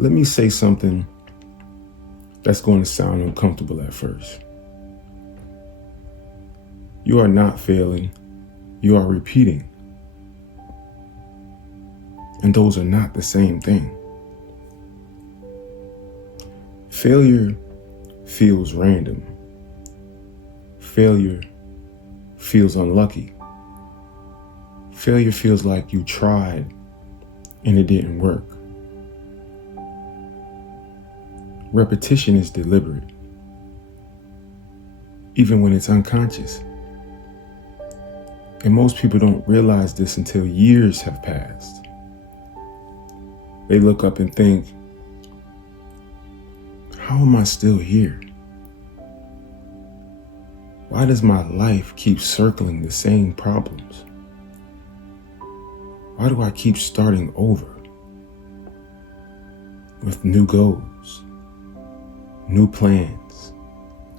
Let me say something that's going to sound uncomfortable at first. You are not failing, you are repeating. And those are not the same thing. Failure feels random. Failure feels unlucky. Failure feels like you tried and it didn't work. Repetition is deliberate, even when it's unconscious. And most people don't realize this until years have passed. They look up and think, how am I still here? Why does my life keep circling the same problems? Why do I keep starting over with new goals, new plans,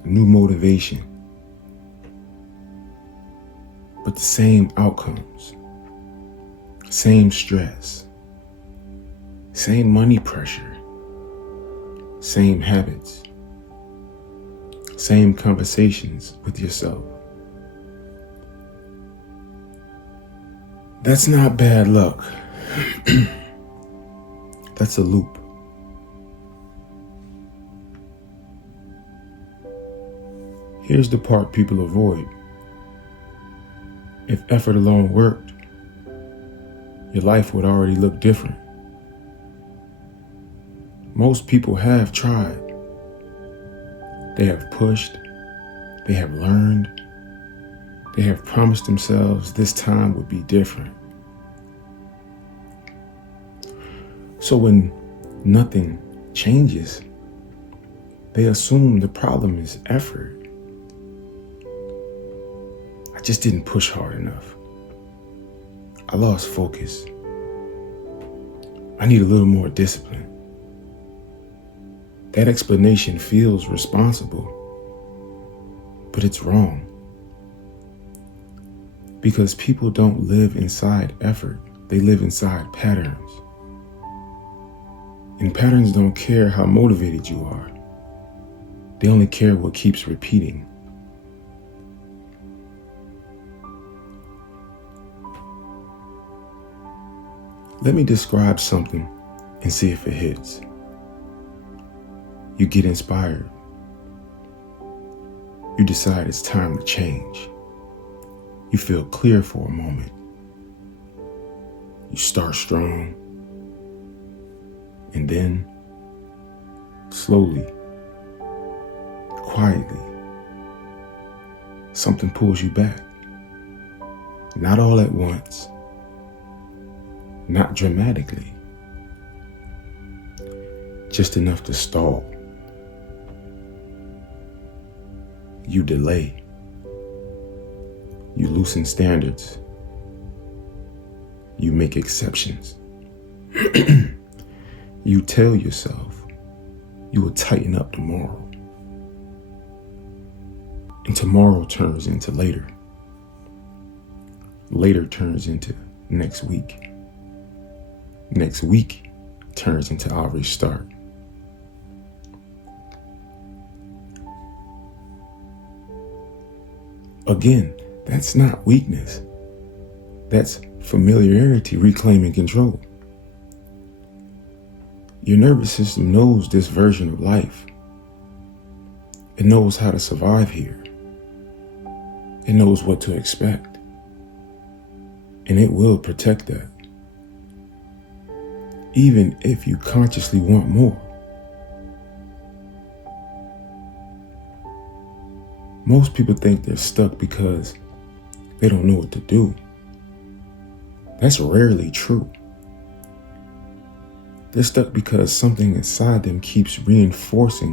new motivation, but the same outcomes, same stress, same money pressure, same habits, same conversations with yourself? That's not bad luck. That's a loop. Here's the part people avoid. If effort alone worked, your life would already look different. Most people have tried. They have pushed. They have learned. They have promised themselves this time would be different. So when nothing changes, they assume the problem is effort. I just didn't push hard enough. I lost focus. I need a little more discipline. That explanation feels responsible, but it's wrong. Because people don't live inside effort, they live inside patterns. And patterns don't care how motivated you are. They only care what keeps repeating. Let me describe something and see if it hits. You get inspired. You decide it's time to change. You feel clear for a moment. You start strong. And then, slowly, quietly, something pulls you back. Not all at once. Not dramatically. Just enough to stall. You delay. You loosen standards. You make exceptions. You tell yourself you will tighten up tomorrow. And tomorrow turns into later. Later turns into next week. Next week turns into I'll restart. Again, that's not weakness. That's familiarity reclaiming control. Your nervous system knows this version of life. It knows how to survive here. It knows what to expect. And it will protect that. Even if you consciously want more. Most people think they're stuck because they don't know what to do. That's rarely true. They're stuck because something inside them keeps reinforcing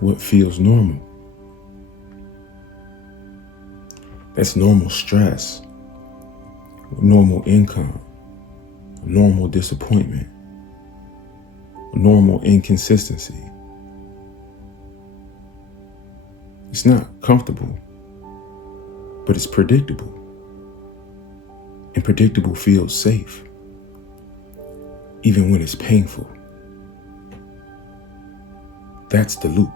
what feels normal. That's normal stress, normal income, normal disappointment, normal inconsistency. It's not comfortable, but it's predictable. And predictable feels safe, even when it's painful. That's the loop.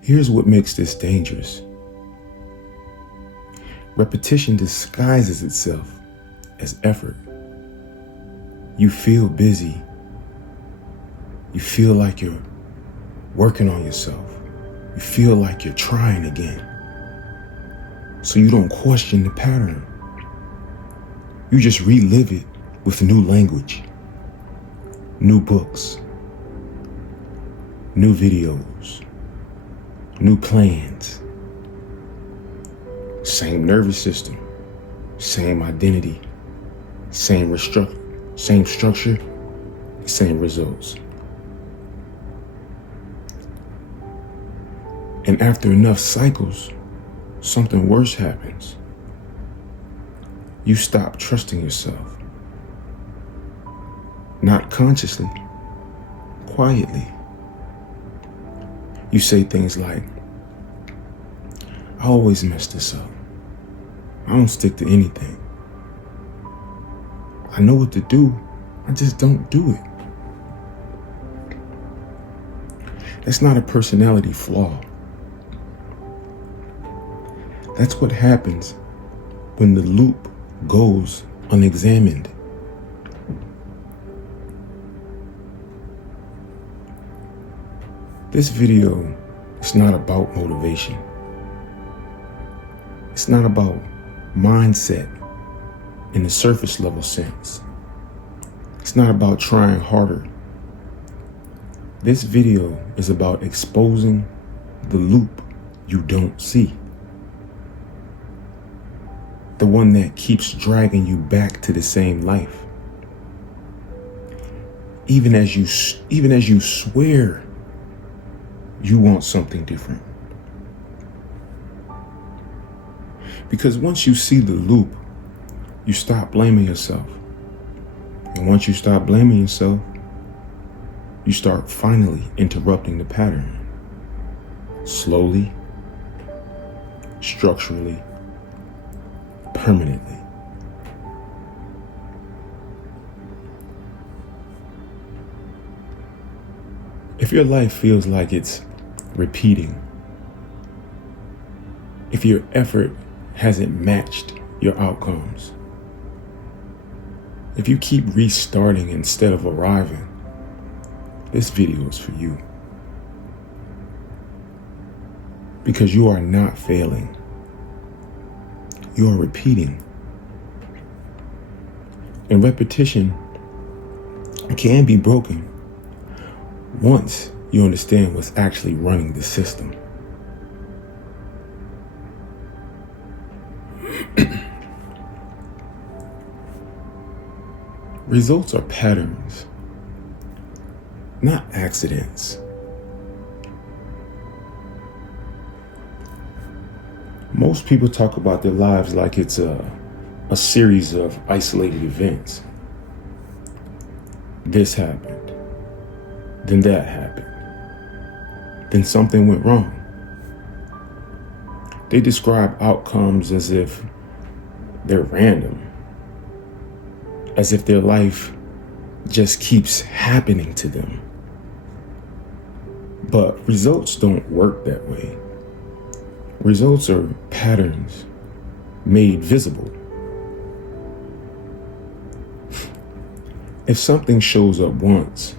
Here's what makes this dangerous. Repetition disguises itself as effort. You feel busy. You feel like you're working on yourself. You feel like you're trying again. So you don't question the pattern. You just relive it with new language, new books, new videos, new plans. Same nervous system, same identity, same structure, same results. And after enough cycles, something worse happens. You stop trusting yourself. Not consciously, quietly. You say things like, I always mess this up. I don't stick to anything. I know what to do, I just don't do it. That's not a personality flaw. That's what happens when the loop goes unexamined. This video is not about motivation. It's not about mindset in the surface level sense. It's not about trying harder. This video is about exposing the loop you don't see. The one that keeps dragging you back to the same life. Even as you swear you want something different. Because once you see the loop, you stop blaming yourself. And once you stop blaming yourself, you start finally interrupting the pattern. Slowly, structurally, permanently. If your life feels like it's repeating, if your effort hasn't matched your outcomes, if you keep restarting instead of arriving, this video is for you. Because you are not failing. You are repeating. And repetition can be broken once you understand what's actually running the system. Results are patterns, not accidents. Most people talk about their lives like it's a series of isolated events. This happened, then that happened, then something went wrong. They describe outcomes as if they're random, as if their life just keeps happening to them. But results don't work that way. Results are patterns made visible. If something shows up once,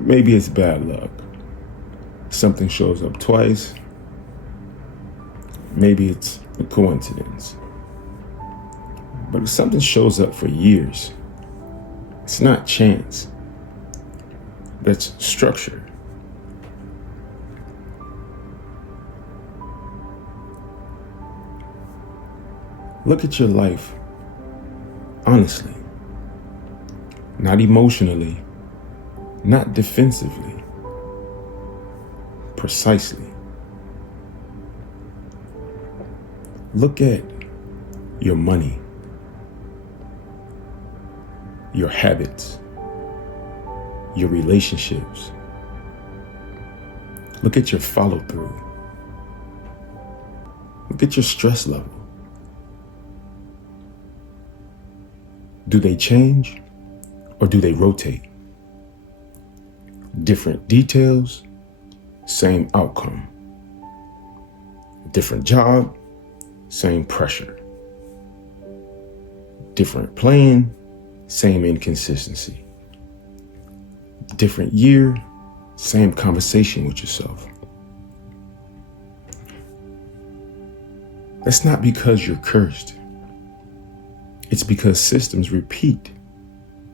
maybe it's bad luck. Something shows up twice, maybe it's a coincidence. But if something shows up for years, it's not chance. That's structure. Look at your life honestly, not emotionally, not defensively, precisely. Look at your money, your habits, your relationships. Look at your follow-through. Look at your stress level. Do they change or do they rotate? Different details, same outcome. Different job, same pressure. Different plan, same inconsistency. Different year, same conversation with yourself. That's not because you're cursed. It's because systems repeat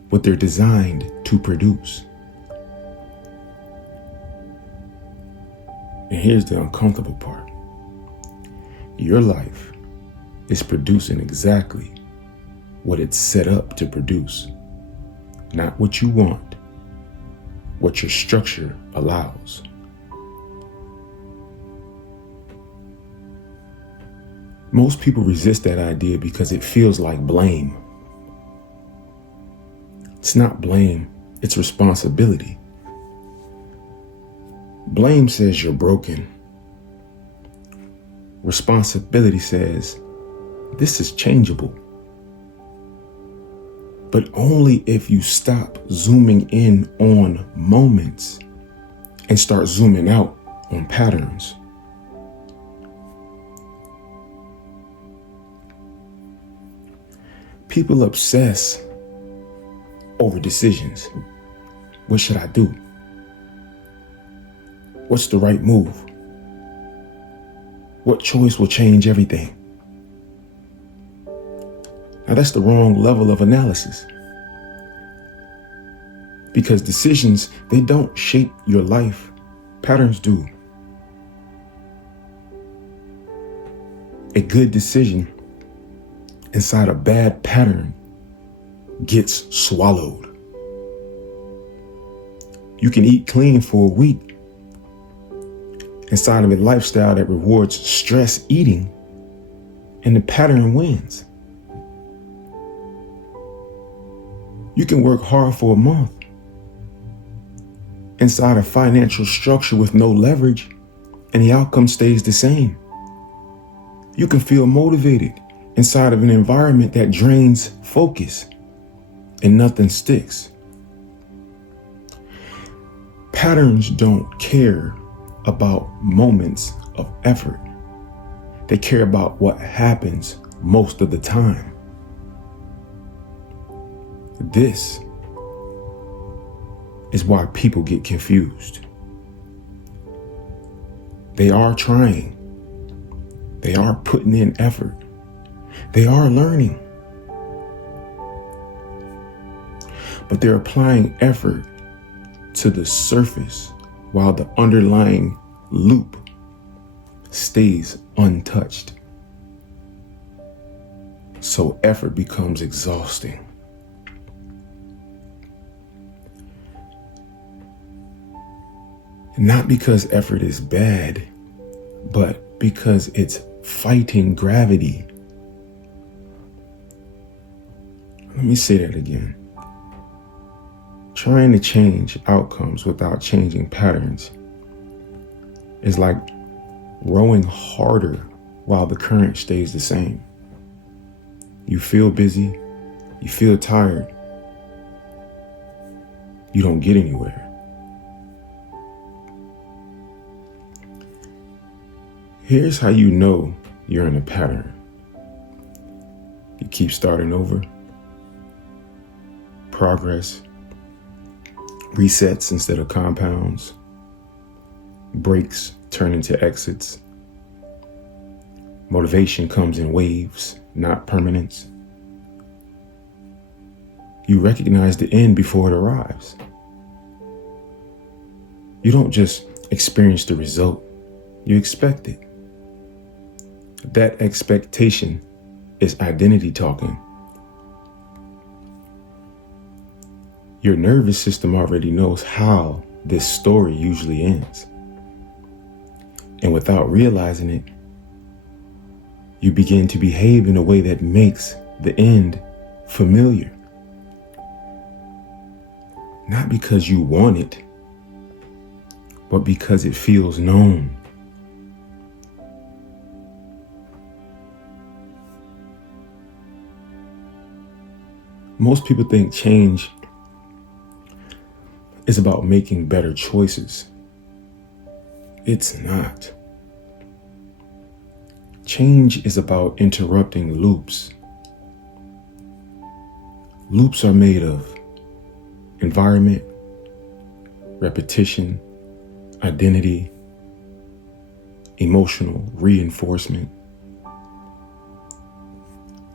what they're designed to produce. And here's the uncomfortable part. Your life is producing exactly what it's set up to produce, not what you want, what your structure allows. Most people resist that idea because it feels like blame. It's not blame, it's responsibility. Blame says you're broken. Responsibility says this is changeable. But only if you stop zooming in on moments and start zooming out on patterns. People obsess over decisions. What should I do? What's the right move? What choice will change everything? Now that's the wrong level of analysis. Because decisions, they don't shape your life. Patterns do. A good decision inside a bad pattern gets swallowed. You can eat clean for a week inside of a lifestyle that rewards stress eating, and the pattern wins. You can work hard for a month inside a financial structure with no leverage, and the outcome stays the same. You can feel motivated inside of an environment that drains focus, and nothing sticks. Patterns don't care about moments of effort. They care about what happens most of the time. This is why people get confused. They are trying. They are putting in effort. They are learning. But they're applying effort to the surface while the underlying loop stays untouched. So effort becomes exhausting. Not because effort is bad, but because it's fighting gravity. Let me say that again. Trying to change outcomes without changing patterns is like rowing harder while the current stays the same. You feel busy, you feel tired, you don't get anywhere. Here's how you know you're in a pattern. You keep starting over. Progress. Resets instead of compounds. Breaks turn into exits. Motivation comes in waves, not permanence. You recognize the end before it arrives. You don't just experience the result, you expect it. That expectation is identity talking. Your nervous system already knows how this story usually ends. And without realizing it, you begin to behave in a way that makes the end familiar. Not because you want it, but because it feels known. Most people think change is about making better choices. It's not. Change is about interrupting loops. Loops are made of environment, repetition, identity, emotional reinforcement.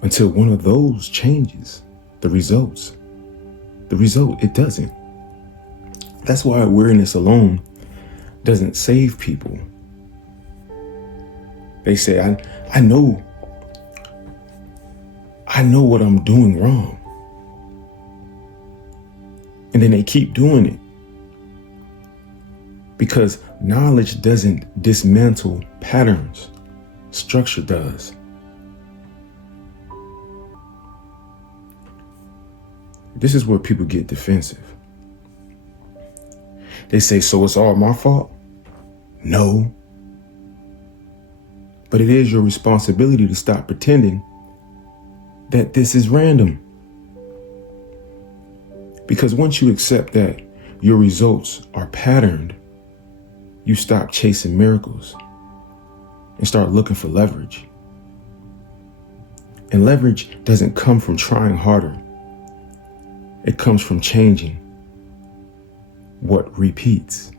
Until one of those changes, the result, it doesn't. That's why awareness alone doesn't save people. They say, I know what I'm doing wrong. And then they keep doing it. Because knowledge doesn't dismantle patterns. Structure does. This is where people get defensive. They say, so it's all my fault? No. But it is your responsibility to stop pretending that this is random. Because once you accept that your results are patterned, you stop chasing miracles and start looking for leverage. And leverage doesn't come from trying harder. It comes from changing what repeats.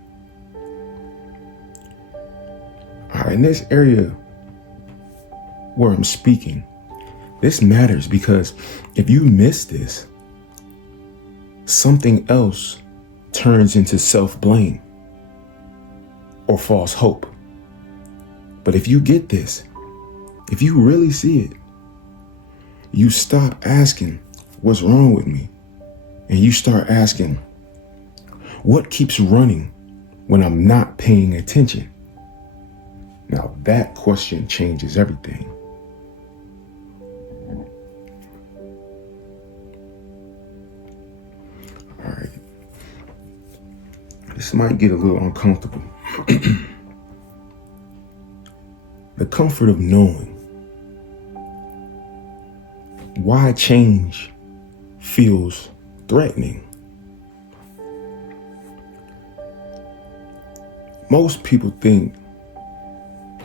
All right, in this area where I'm speaking, this matters because if you miss this, something else turns into self-blame or false hope. But if you get this, if you really see it, you stop asking, what's wrong with me? And you start asking, what keeps running when I'm not paying attention? Now that question changes everything. All right. This might get a little uncomfortable. The comfort of knowing why change feels threatening. Most people think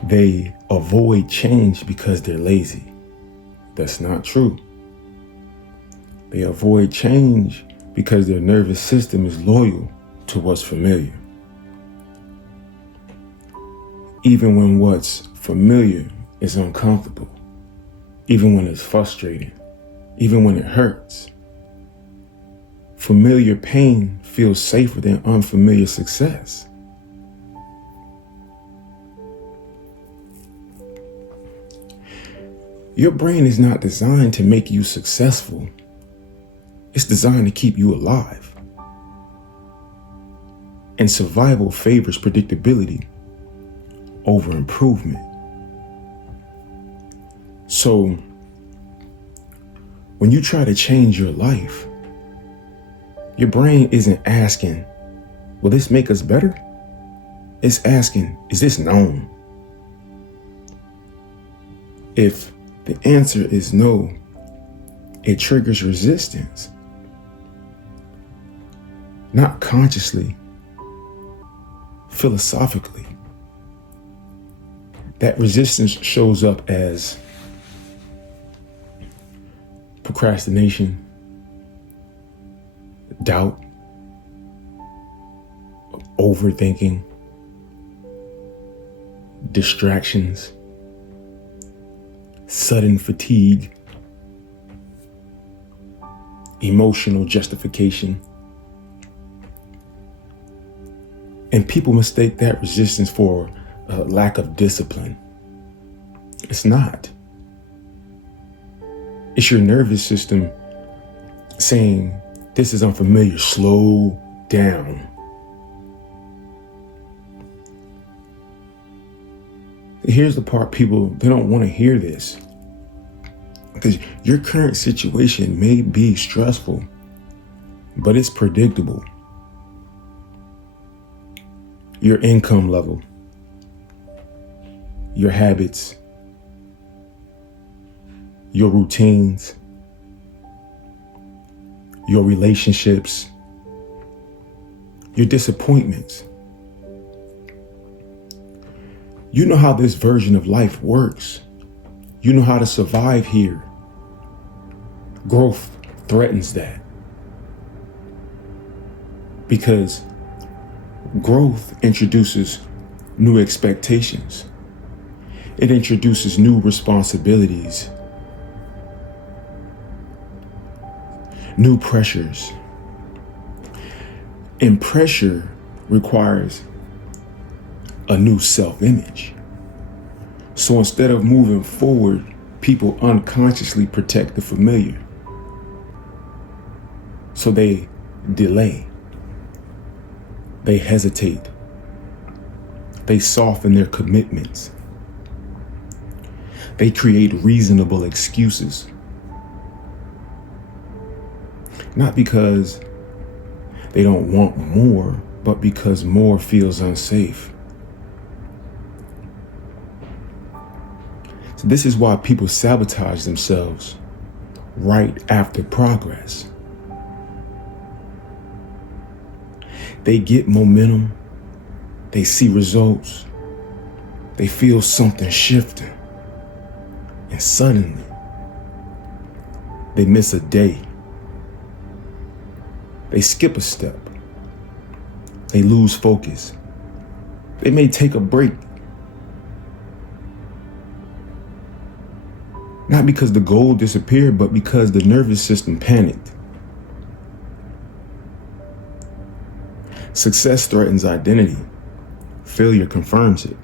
they avoid change because they're lazy. That's not true. They avoid change because their nervous system is loyal to what's familiar. Even when what's familiar is uncomfortable, even when it's frustrating, even when it hurts. Familiar pain feels safer than unfamiliar success. Your brain is not designed to make you successful. It's designed to keep you alive. And survival favors predictability over improvement. So, when you try to change your life, your brain isn't asking, will this make us better? It's asking, is this known? If the answer is no, it triggers resistance. Not consciously, philosophically. That resistance shows up as procrastination, doubt, overthinking, distractions, sudden fatigue, emotional justification. And people mistake that resistance for a lack of discipline. It's not. It's your nervous system saying, this is unfamiliar, slow down. Here's the part people, they don't want to hear this. Because your current situation may be stressful, but it's predictable. Your income level, your habits, your routines, your relationships, your disappointments. You know how this version of life works. You know how to survive here. Growth threatens that. Because growth introduces new expectations. It introduces new responsibilities, new pressures. And pressure requires a new self-image. So instead of moving forward, people unconsciously protect the familiar. So they delay. They hesitate. They soften their commitments. They create reasonable excuses. Not because they don't want more, but because more feels unsafe. So this is why people sabotage themselves right after progress. They get momentum, they see results, they feel something shifting, and suddenly they miss a day. They skip a step. They lose focus. They may take a break. Not because the goal disappeared, but because the nervous system panicked. Success threatens identity. Failure confirms it.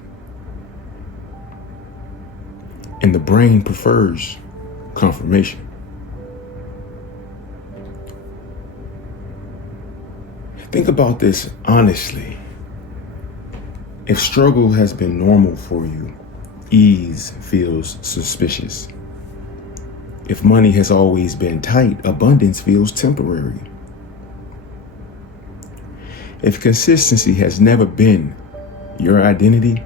And the brain prefers confirmation. Think about this honestly. If struggle has been normal for you, ease feels suspicious. If money has always been tight, abundance feels temporary. If consistency has never been your identity,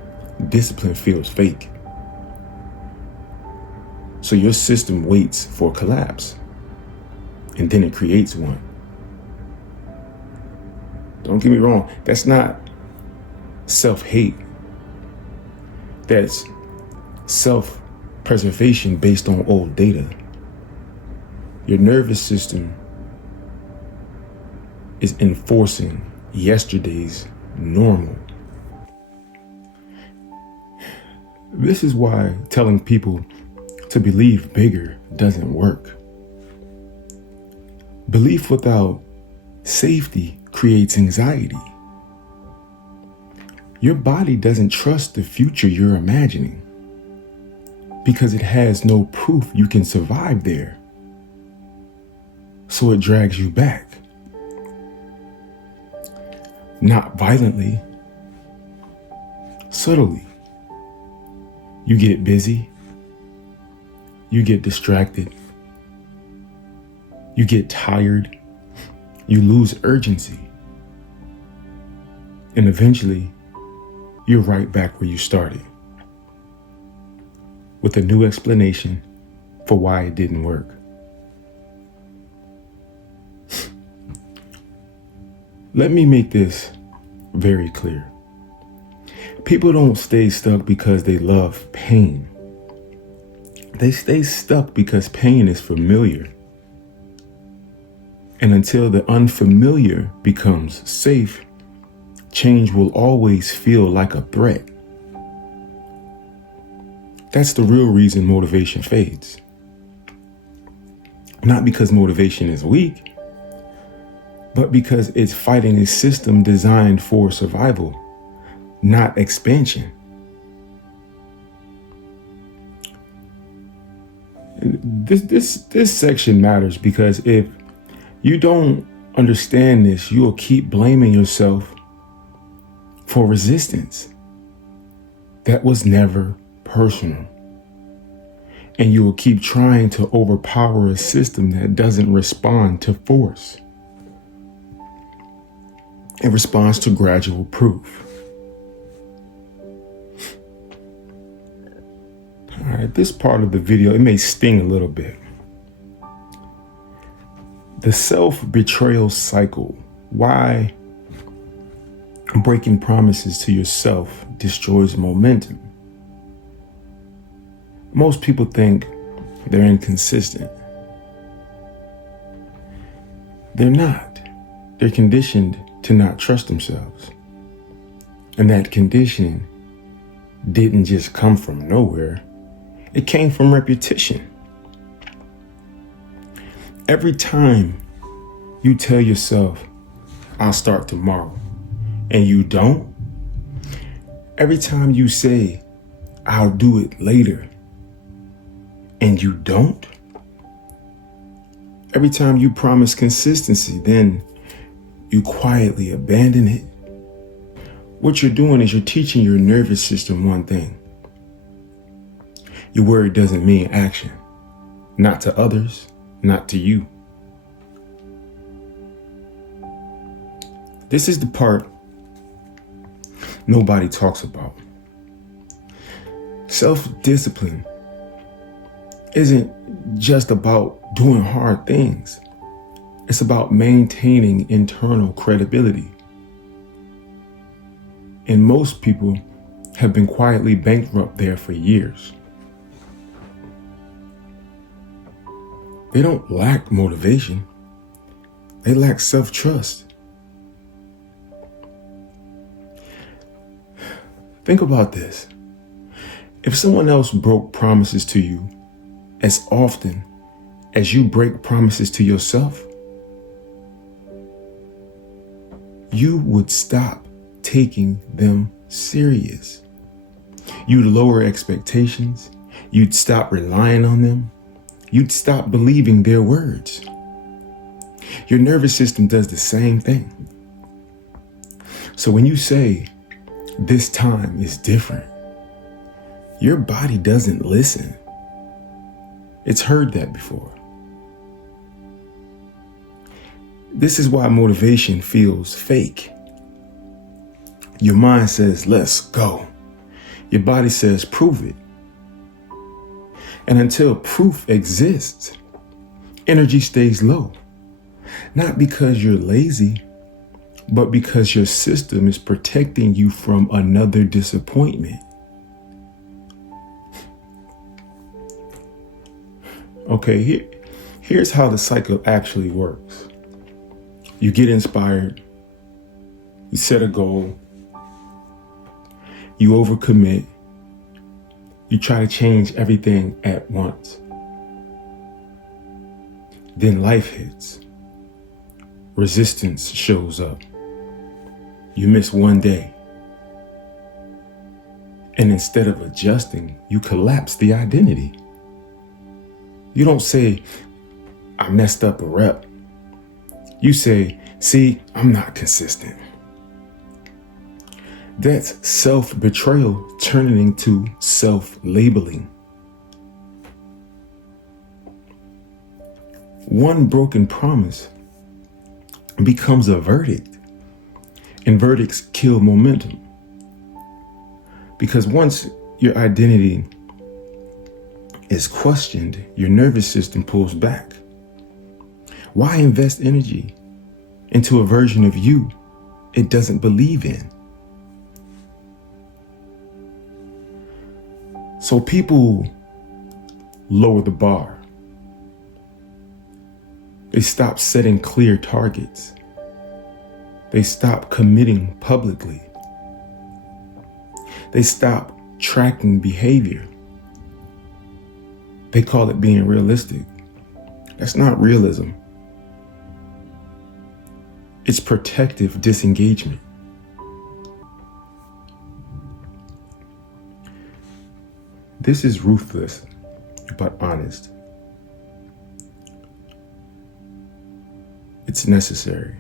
discipline feels fake. So your system waits for collapse, and then it creates one. Don't get me wrong, that's not self-hate. That's self-preservation based on old data. Your nervous system is enforcing yesterday's normal. This is why telling people to believe bigger doesn't work. Belief without safety creates anxiety. Your body doesn't trust the future you're imagining because it has no proof you can survive there. So it drags you back. Not violently, subtly. You get busy. You get distracted. You get tired. You lose urgency. And eventually, you're right back where you started, with a new explanation for why it didn't work. Let me make this very clear. People don't stay stuck because they love pain. They stay stuck because pain is familiar. And until the unfamiliar becomes safe, change will always feel like a threat. That's the real reason motivation fades. Not because motivation is weak, but because it's fighting a system designed for survival, not expansion. This section matters because if you don't understand this, you will keep blaming yourself for resistance that was never personal. And you will keep trying to overpower a system that doesn't respond to force. It responds to gradual proof. All right, this part of the video, it may sting a little bit. The self-betrayal cycle. Why breaking promises to yourself destroys momentum. Most people think they're inconsistent. They're not. They're conditioned to not trust themselves. And that conditioning didn't just come from nowhere. It came from repetition. Every time you tell yourself, I'll start tomorrow, and you don't, every time you say, I'll do it later, and you don't, every time you promise consistency, then you quietly abandon it. What you're doing is you're teaching your nervous system one thing. Your word doesn't mean action, not to others, not to you. This is the part nobody talks about. Self-discipline isn't just about doing hard things. It's about maintaining internal credibility. And most people have been quietly bankrupt there for years. They don't lack motivation. They lack self-trust. Think about this. If someone else broke promises to you as often as you break promises to yourself, you would stop taking them serious. You'd lower expectations. You'd stop relying on them. You'd stop believing their words. Your nervous system does the same thing. So when you say, this time is different, your body doesn't listen. It's heard that before. This is why motivation feels fake. Your mind says, let's go. Your body says, prove it. And until proof exists, energy stays low. Not because you're lazy, but because your system is protecting you from another disappointment. Okay, here's how the cycle actually works. You get inspired, you set a goal, you overcommit, you try to change everything at once. Then life hits. Resistance shows up. You miss one day. And instead of adjusting, you collapse the identity. You don't say, I messed up a rep. You say, see, I'm not consistent. That's self-betrayal turning into self-labeling. One broken promise becomes a verdict, and verdicts kill momentum. Because once your identity is questioned, your nervous system pulls back. Why invest energy into a version of you it doesn't believe in? So people lower the bar. They stop setting clear targets. They stop committing publicly. They stop tracking behavior. They call it being realistic. That's not realism. It's protective disengagement. This is ruthless, but honest. It's necessary.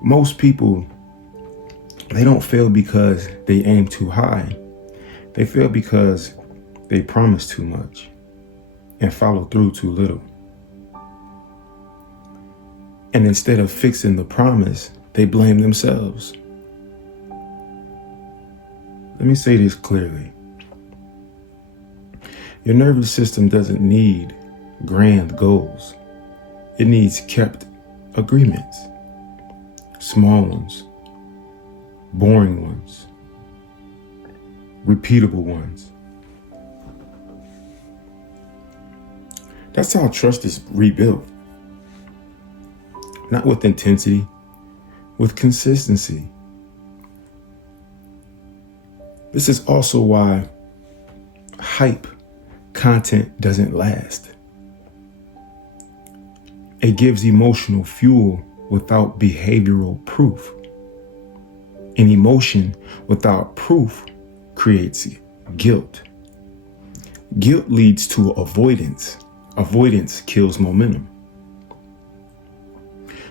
Most people, they don't fail because they aim too high. They fail because they promise too much and follow through too little. And instead of fixing the promise, they blame themselves. Let me say this clearly. Your nervous system doesn't need grand goals. It needs kept agreements. Small ones, boring ones, repeatable ones. That's how trust is rebuilt. Not with intensity, with consistency. This is also why hype content doesn't last. It gives emotional fuel without behavioral proof. And emotion without proof creates guilt. Guilt leads to avoidance. Avoidance kills momentum.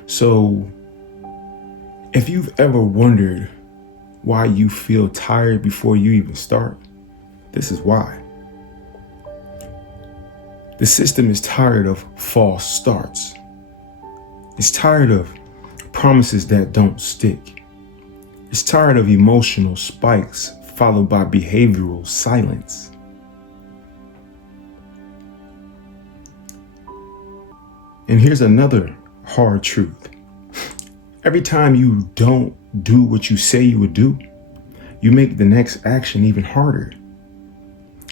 So, if you've ever wondered why you feel tired before you even start, this is why. The system is tired of false starts. It's tired of promises that don't stick. It's tired of emotional spikes followed by behavioral silence. And here's another hard truth. Every time you don't do what you say you would do, you make the next action even harder.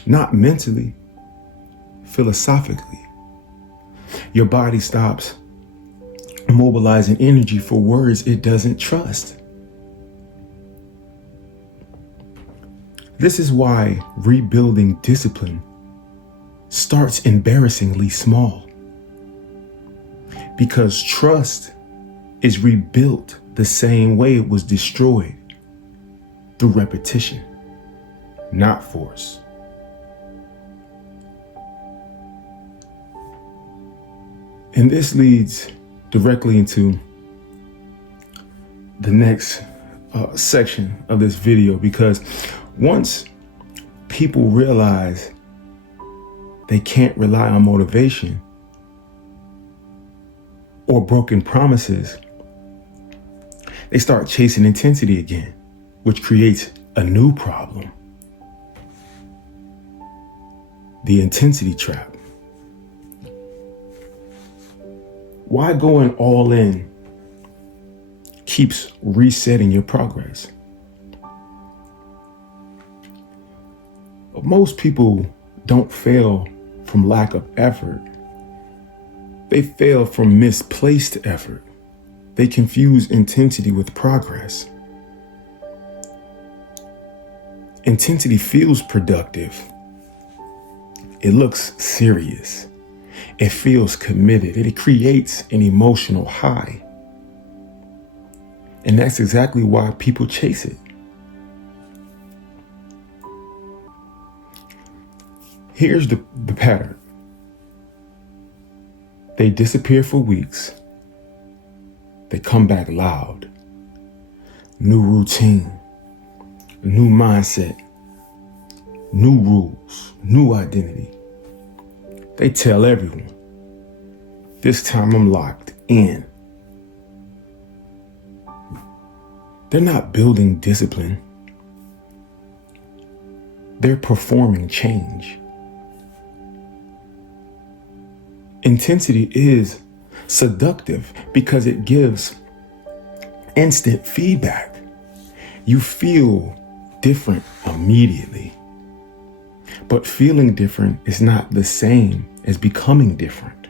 Not mentally, philosophically. Your body stops mobilizing energy for words it doesn't trust. This is why rebuilding discipline starts embarrassingly small. Because trust is rebuilt the same way it was destroyed, through repetition, not force. And this leads directly into the next section of this video, because once people realize they can't rely on motivation or broken promises, they start chasing intensity again, which creates a new problem. The intensity trap. Why going all in keeps resetting your progress? Most people don't fail from lack of effort. They fail from misplaced effort. They confuse intensity with progress. Intensity feels productive. It looks serious. It feels committed. It creates an emotional high. And that's exactly why people chase it. Here's the pattern. They disappear for weeks. They come back loud. New routine, new mindset, new rules, new identity. They tell everyone, this time I'm locked in. They're not building discipline. They're performing change. Intensity is seductive because it gives instant feedback. You feel different immediately. But feeling different is not the same as becoming different.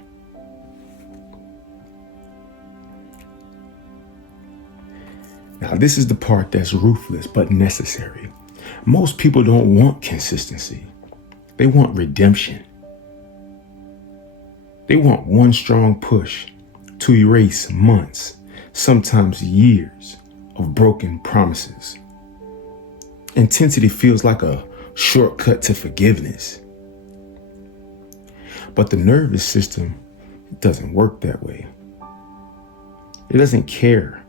Now, this is the part that's ruthless but necessary. Most people don't want consistency. They want redemption. They want one strong push to erase months, sometimes years, of broken promises. Intensity feels like a shortcut to forgiveness. But the nervous system doesn't work that way. It doesn't care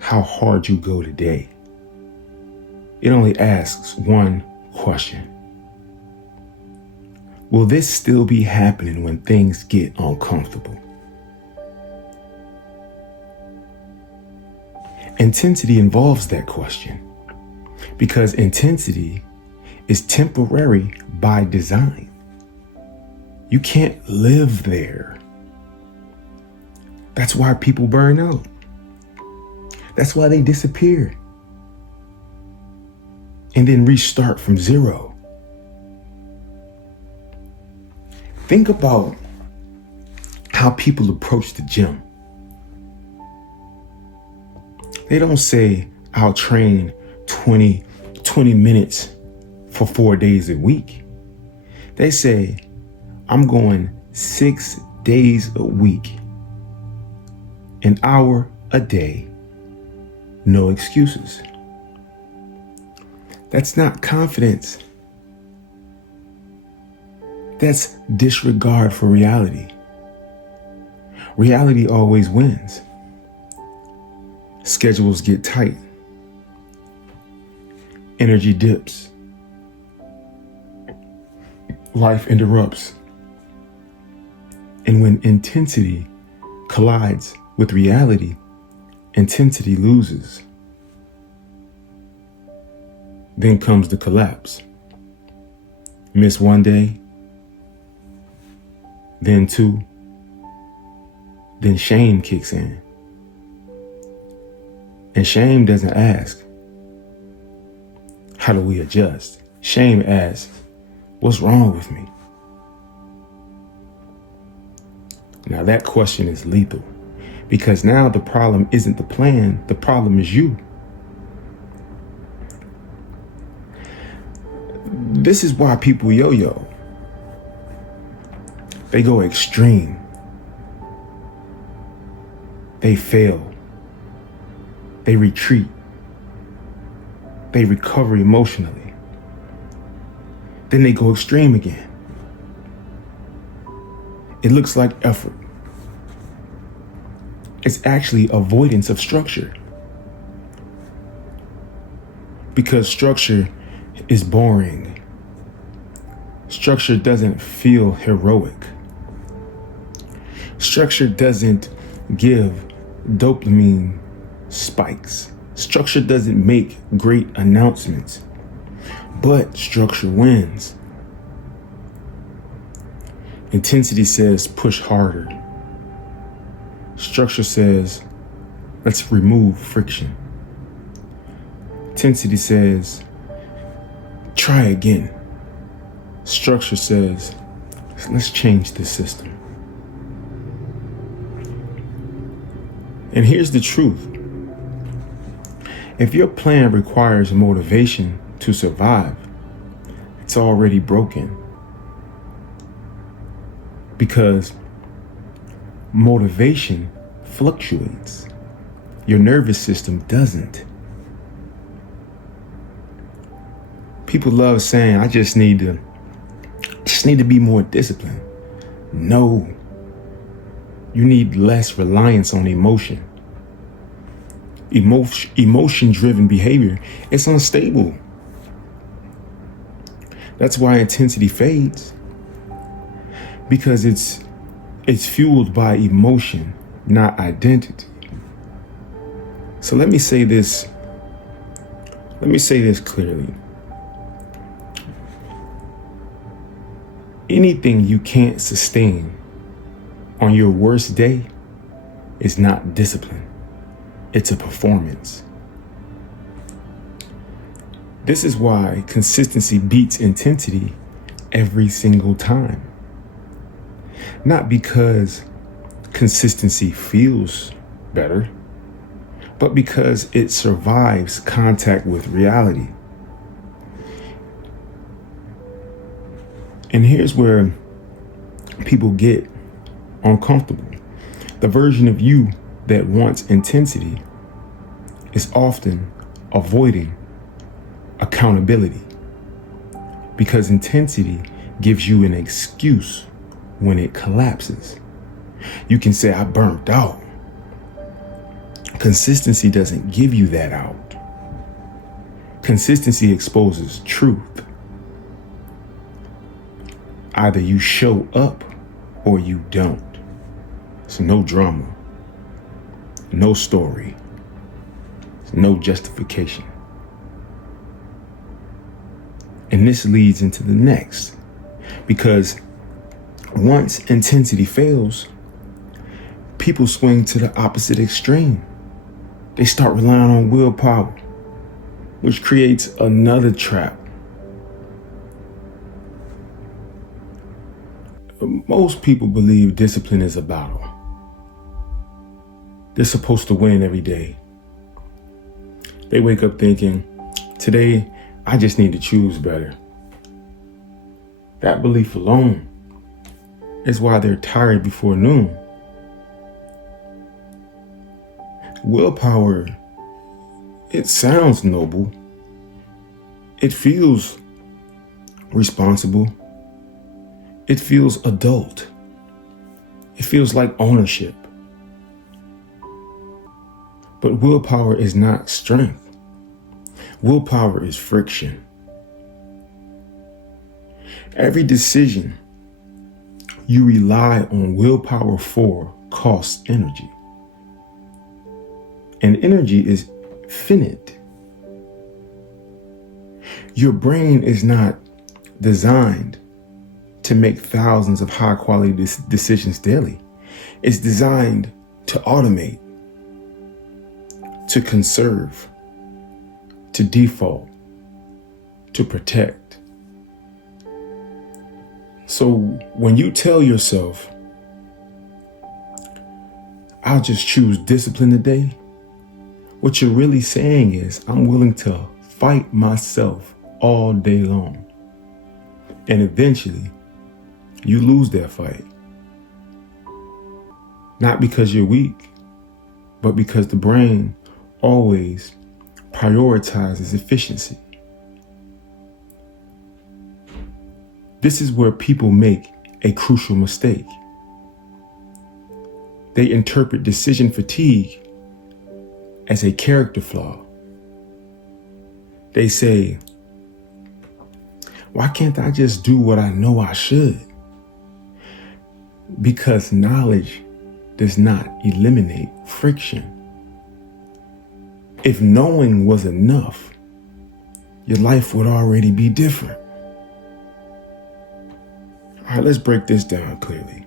how hard you go today. It only asks one question. Will this still be happening when things get uncomfortable? Intensity involves that question because intensity is temporary by design. You can't live there. That's why people burn out. That's why they disappear and then restart from zero. Think about how people approach the gym. They don't say, I'll train 20 minutes for 4 days a week. They say, I'm going 6 days a week, an hour a day, no excuses. That's not confidence. That's disregard for reality. Reality always wins. Schedules get tight. Energy dips. Life interrupts. And when intensity collides with reality, intensity loses. Then comes the collapse. Miss one day, then two, then shame kicks in. And shame doesn't ask, how do we adjust? Shame asks, what's wrong with me? Now that question is lethal, because now the problem isn't the plan, the problem is you. This is why people yo-yo. They go extreme. They fail. They retreat. They recover emotionally. Then they go extreme again. It looks like effort. It's actually avoidance of structure. Because structure is boring. Structure doesn't feel heroic. Structure doesn't give dopamine spikes. Structure doesn't make great announcements, but structure wins. Intensity says push harder. Structure says let's remove friction. Intensity says try again. Structure says let's change the system. And here's the truth. If your plan requires motivation to survive, it's already broken. Because motivation fluctuates. Your nervous system doesn't. People love saying, I just need to be more disciplined. No. You need less reliance on emotion. Emotion-driven behavior, it's unstable. That's why intensity fades. Because it's fueled by emotion, not identity. So let me say this clearly. Anything you can't sustain on your worst day is not discipline. It's a performance. This is why consistency beats intensity every single time. Not because consistency feels better, but because it survives contact with reality. And here's where people get uncomfortable. The version of you that wants intensity is often avoiding accountability, because intensity gives you an excuse when it collapses. You can say, I burnt out. Consistency doesn't give you that out. Consistency exposes truth. Either you show up or you don't. It's no drama, no story, no justification. And this leads into the next, because once intensity fails, people swing to the opposite extreme. They start relying on willpower, which creates another trap. Most people believe discipline is a battle. They're supposed to win every day. They wake up thinking, today I just need to choose better. That belief alone is why they're tired before noon. Willpower, it sounds noble. It feels responsible. It feels adult. It feels like ownership. But willpower is not strength. Willpower is friction. Every decision you rely on willpower for costs energy. And energy is finite. Your brain is not designed to make thousands of high quality decisions daily. It's designed to automate, to conserve, to default, to protect. So when you tell yourself, I'll just choose discipline today, what you're really saying is, I'm willing to fight myself all day long. And eventually, you lose that fight. Not because you're weak, but because the brain always prioritizes efficiency. This is where people make a crucial mistake. They interpret decision fatigue as a character flaw. They say, why can't I just do what I know I should? Because knowledge does not eliminate friction. If knowing was enough, your life would already be different. All right, let's break this down clearly.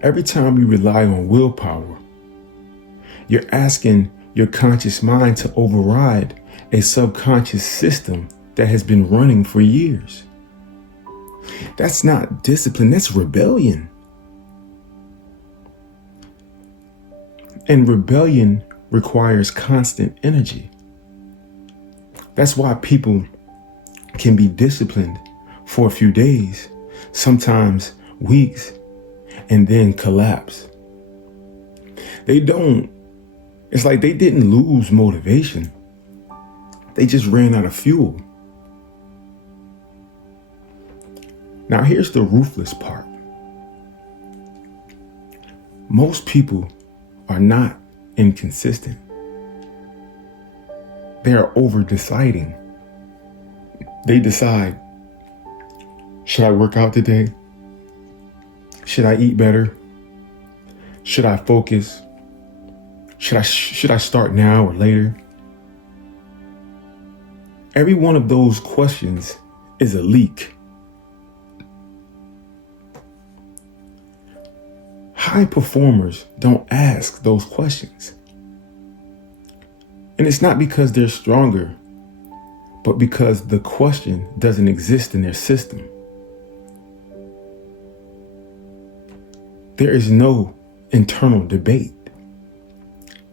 Every time you rely on willpower, you're asking your conscious mind to override a subconscious system that has been running for years. That's not discipline, that's rebellion. And rebellion requires constant energy. That's why people can be disciplined for a few days, sometimes weeks, and then collapse. It's like they didn't lose motivation. They just ran out of fuel. Now here's the ruthless part. Most people are not inconsistent. They are over deciding. They decide, should I work out today? Should I eat better? Should I focus? Should I start now or later? Every one of those questions is a leak. High performers don't ask those questions. And it's not because they're stronger, but because the question doesn't exist in their system. There is no internal debate.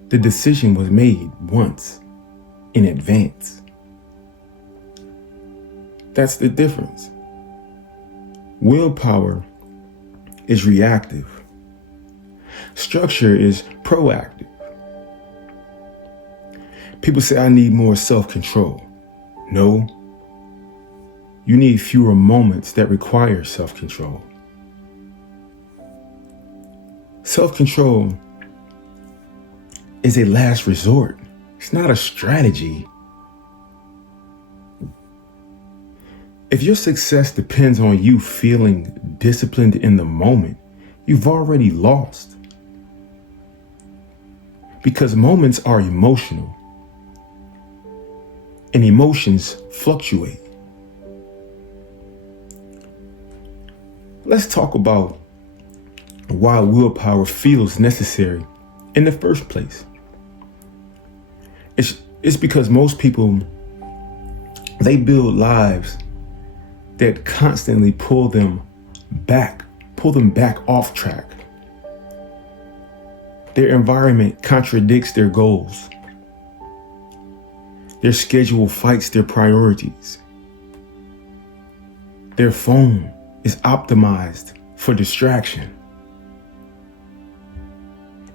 The decision was made once in advance. That's the difference. Willpower is reactive. Structure is proactive. People say, I need more self-control. No, you need fewer moments that require self-control. Self-control is a last resort. It's not a strategy. If your success depends on you feeling disciplined in the moment, you've already lost. Because moments are emotional, and emotions fluctuate. Let's talk about why willpower feels necessary in the first place. It's because most people, they build lives that constantly pull them back off track. Their environment contradicts their goals. Their schedule fights their priorities. Their phone is optimized for distraction.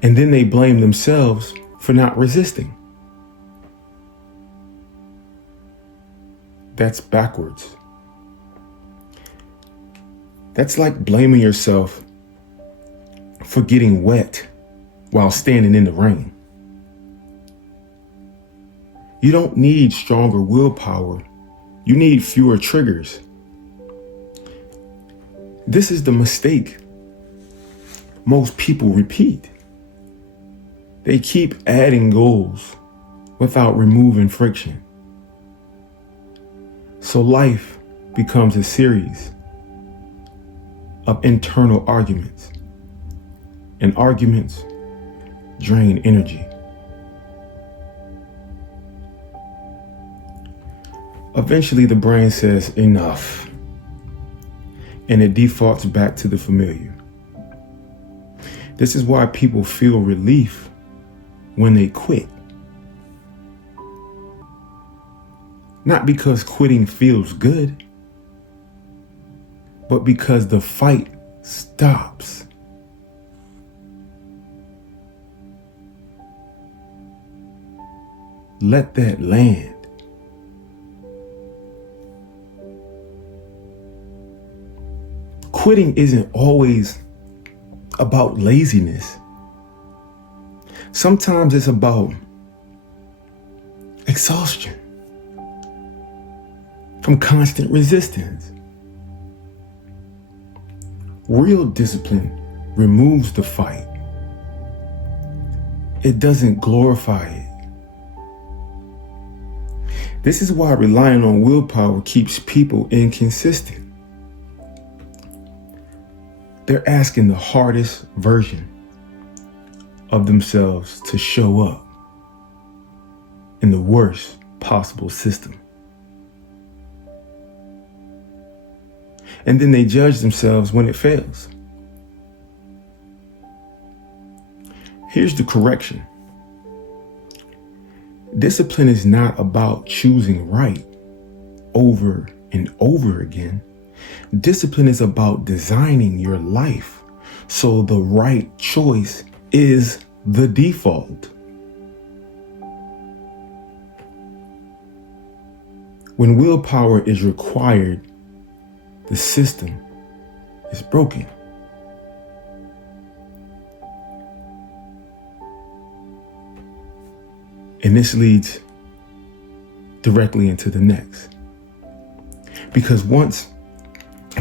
And then they blame themselves for not resisting. That's backwards. That's like blaming yourself for getting wet while standing in the rain. You don't need stronger willpower. You need fewer triggers. This is the mistake most people repeat. They keep adding goals without removing friction. So life becomes a series of internal arguments, and arguments drain energy. Eventually, the brain says enough, and it defaults back to the familiar. This is why people feel relief when they quit. Not because quitting feels good, but because the fight stops. Let that land. Quitting isn't always about laziness. Sometimes it's about exhaustion from constant resistance. Real discipline removes the fight. It doesn't glorify it. This is why relying on willpower keeps people inconsistent. They're asking the hardest version of themselves to show up in the worst possible system. And then they judge themselves when it fails. Here's the correction. Discipline is not about choosing right over and over again. Discipline is about designing your life so the right choice is the default. When willpower is required, the system is broken. And this leads directly into the next. Because once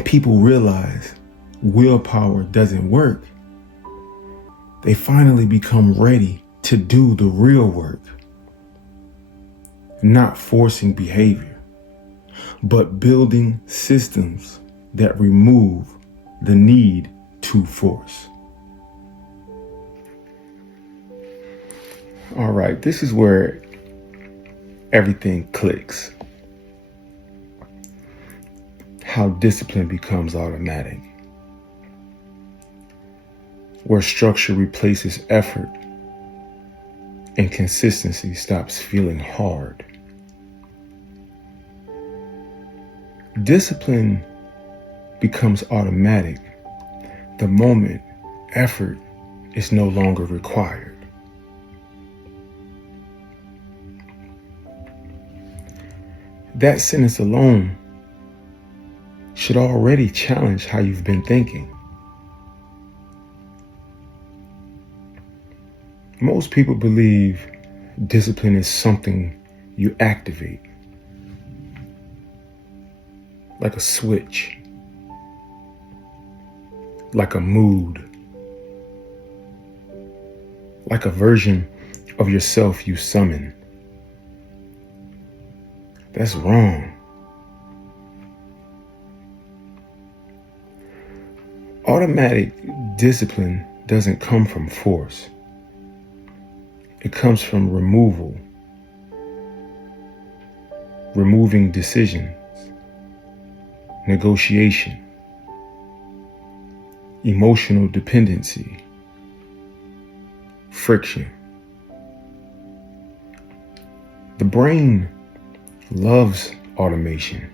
people realize willpower doesn't work, they finally become ready to do the real work. Not forcing behavior, but building systems that remove the need to force. All right, this is where everything clicks. How discipline becomes automatic. Where structure replaces effort and consistency stops feeling hard. Discipline becomes automatic the moment effort is no longer required. That sentence alone should already challenge how you've been thinking. Most people believe discipline is something you activate, like a switch, like a mood, like a version of yourself you summon. That's wrong. Automatic discipline doesn't come from force. It comes from removing decisions, negotiation, emotional dependency, friction. The brain loves automation.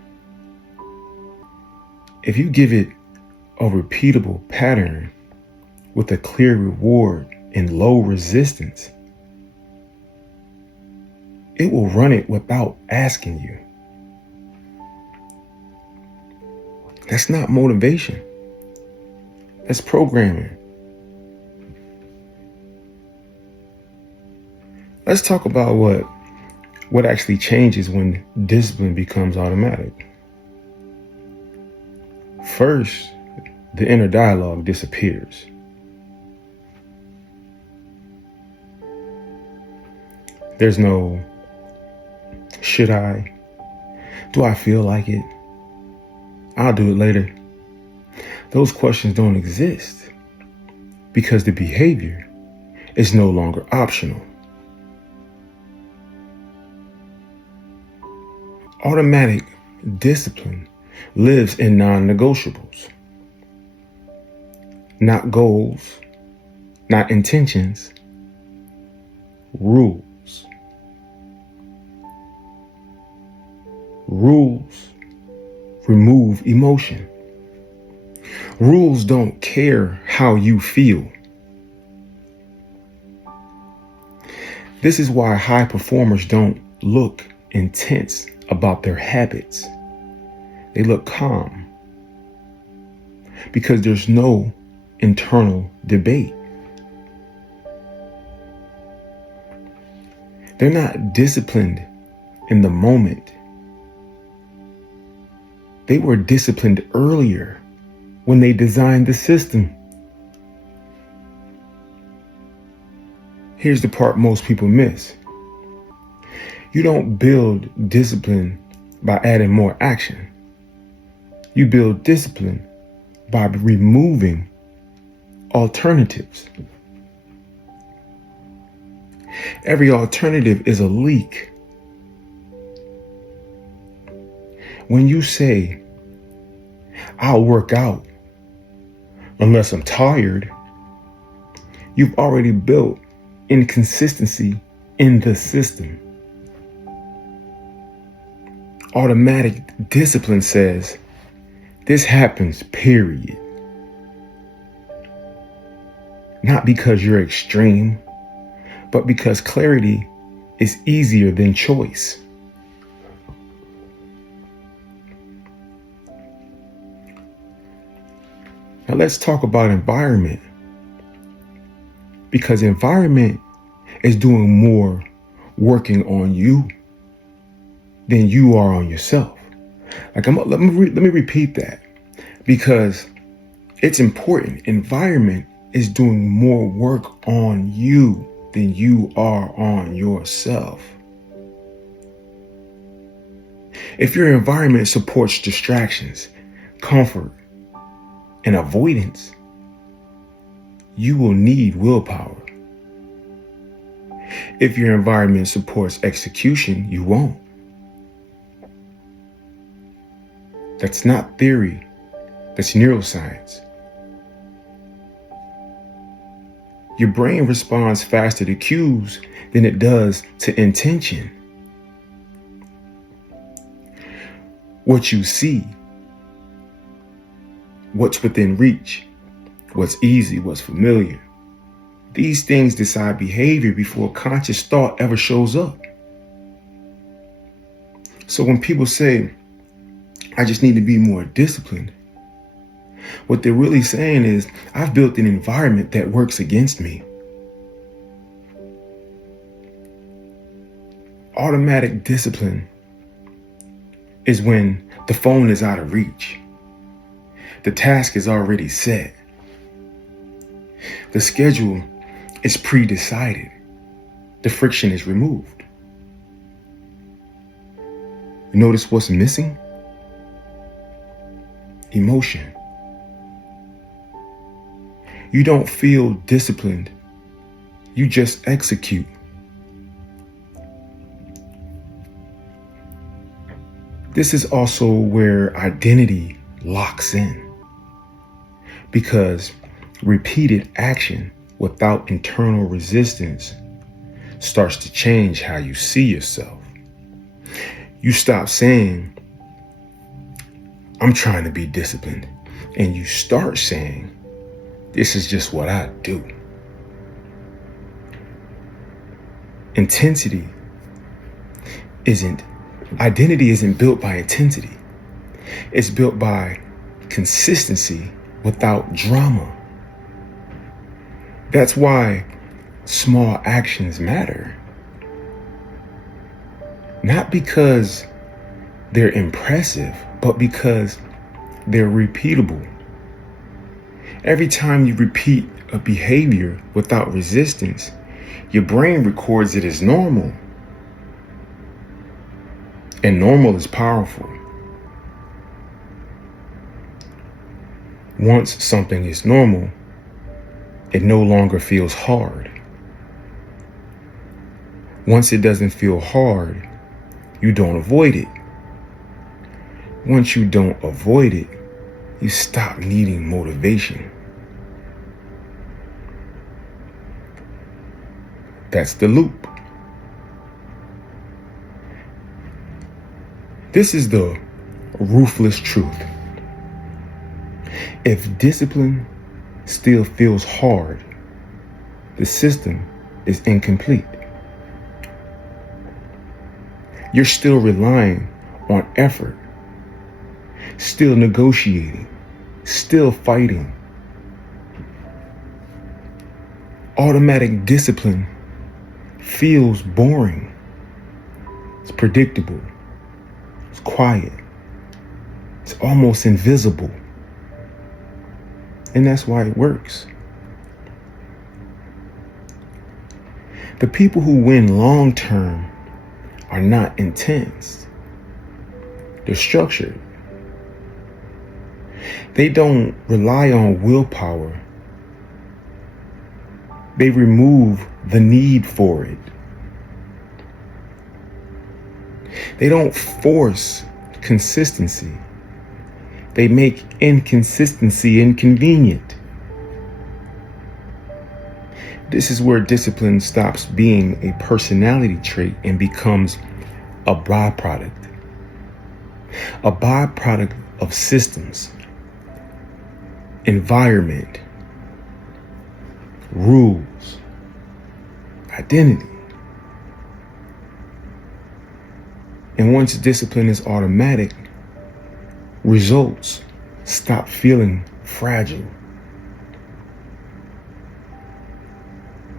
If you give it a repeatable pattern with a clear reward and low resistance, it will run it without asking you. That's not motivation. That's programming. Let's talk about what actually changes when discipline becomes automatic. First, the inner dialogue disappears. There's no, should I? Do I feel like it? I'll do it later. Those questions don't exist because the behavior is no longer optional. Automatic discipline lives in non-negotiables, not goals, not intentions, rules. Rules remove emotion. Rules don't care how you feel. This is why high performers don't look intense about their habits. They look calm because there's no internal debate. They're not disciplined in the moment. They were disciplined earlier when they designed the system. Here's the part most people miss. You don't build discipline by adding more action. You build discipline by removing alternatives. Every alternative is a leak. When you say, I'll work out unless I'm tired, you've already built inconsistency in the system. Automatic discipline says, this happens, period. Not because you're extreme, but because clarity is easier than choice. Now let's talk about environment, because environment is doing more working on you than you are on yourself. Let me repeat that, because it's important. Environment is doing more work on you than you are on yourself. If your environment supports distractions, comfort, and avoidance, you will need willpower. If your environment supports execution, you won't. That's not theory, that's neuroscience. Your brain responds faster to cues than it does to intention. What you see, what's within reach, what's easy, what's familiar. These things decide behavior before conscious thought ever shows up. So when people say, I just need to be more disciplined, what they're really saying is, I've built an environment that works against me. Automatic discipline is when the phone is out of reach. The task is already set. The schedule is pre-decided. The friction is removed. You notice what's missing? Emotion. You don't feel disciplined. You just execute. This is also where identity locks in, because repeated action without internal resistance starts to change how you see yourself. You stop saying, I'm trying to be disciplined, and you start saying, this is just what I do. Identity isn't built by intensity. It's built by consistency without drama. That's why small actions matter. Not because they're impressive, but because they're repeatable. Every time you repeat a behavior without resistance, your brain records it as normal. And normal is powerful. Once something is normal, it no longer feels hard. Once it doesn't feel hard, you don't avoid it. Once you don't avoid it, you stop needing motivation. That's the loop. This is the ruthless truth. If discipline still feels hard, the system is incomplete. You're still relying on effort, still negotiating, still fighting. Automatic discipline feels boring. It's predictable. It's quiet. It's almost invisible. And that's why it works. The people who win long term are not intense. They're structured. They don't rely on willpower. They remove the need for it. They don't force consistency. They make inconsistency inconvenient. This is where discipline stops being a personality trait and becomes a byproduct. A byproduct of systems, environment, rules, identity. And once discipline is automatic, results stop feeling fragile.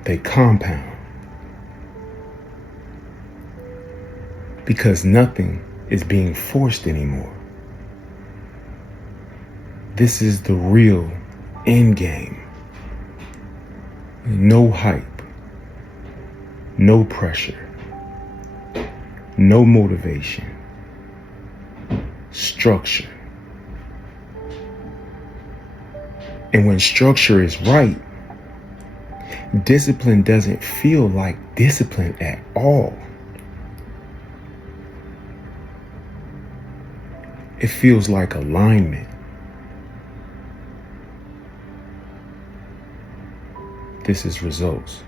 They compound. Because nothing is being forced anymore. This is the real end game. No hype, no pressure, no motivation, structure. And when structure is right, discipline doesn't feel like discipline at all. It feels like alignment. This is results.